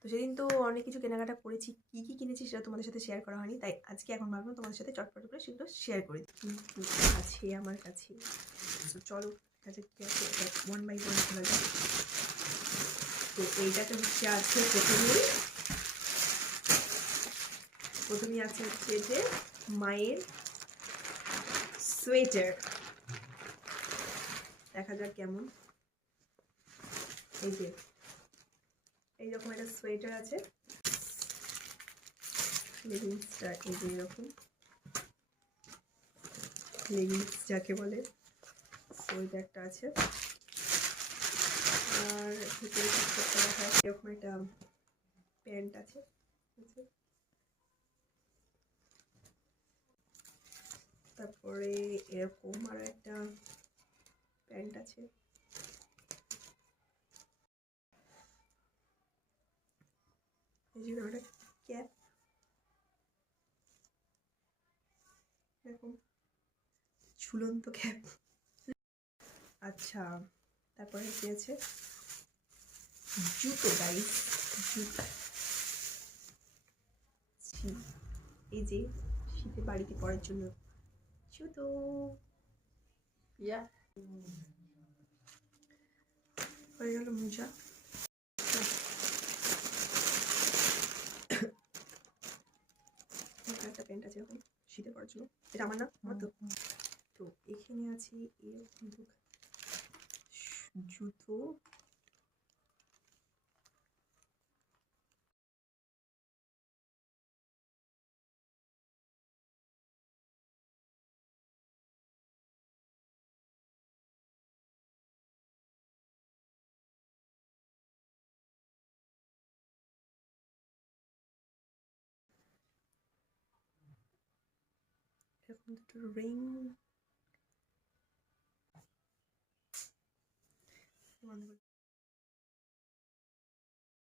তো সেদিন তো অনেক কিছু কেনাকাটা করেছি, কী কী কিনেছি সেটা তোমাদের সাথে শেয়ার করা হয়নি, তাই আজকে এখন ভাবলাম তোমাদের সাথে চটপট করে সেগুলো শেয়ার করে দিই। কিন্তু আছে আমার কাছে, তো চলো কাছে কী আছে ওয়ান বাই ওয়ান খোলা যায়। তো এইটাতে হচ্ছে আছে প্রথমেই আছে হচ্ছে যে মায়ের সোয়েটার। দেখা যাক কেমন। এই যে এইরকম একটা সোয়েটার আছে, লেগিংসটা এই যে এরকম, লেগিংস যাকে বলে, সোয়েটারটা আছে। আর ভিতরে এরকম একটা প্যান্ট আছে, তারপরে এরকম আরো একটা প্যান্ট আছে। এই যে একটা ক্যাপ, এরকম ঝুলন্ত ক্যাপ। আচ্ছা, তারপরে কি আছে, জুতো গাইস, জুতো। এই যে শীতে বাড়িতে পরার জন্য জুতো। হয়ে গেল মোজা। একটা প্যান্ট আছে এখন শীতে পরার জন্য, এটা আমার না, আমার তো। তো এখানে আছে এরকম জুতো, এরকম দুটো রিং,